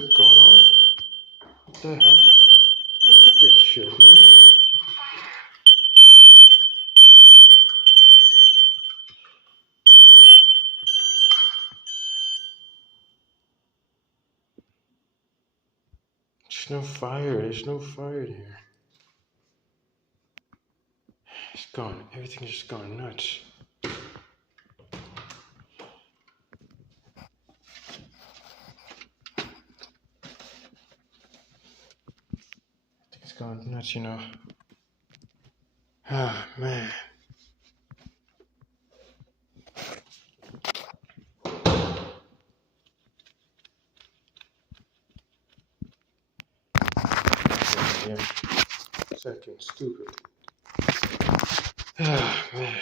shit going on? What the hell? Look at this shit, man. There's no fire. There's no fire here. It's gone. Everything's just gone nuts. It's gone nuts, you know. Ah, man. Second, stupid. Ah, man.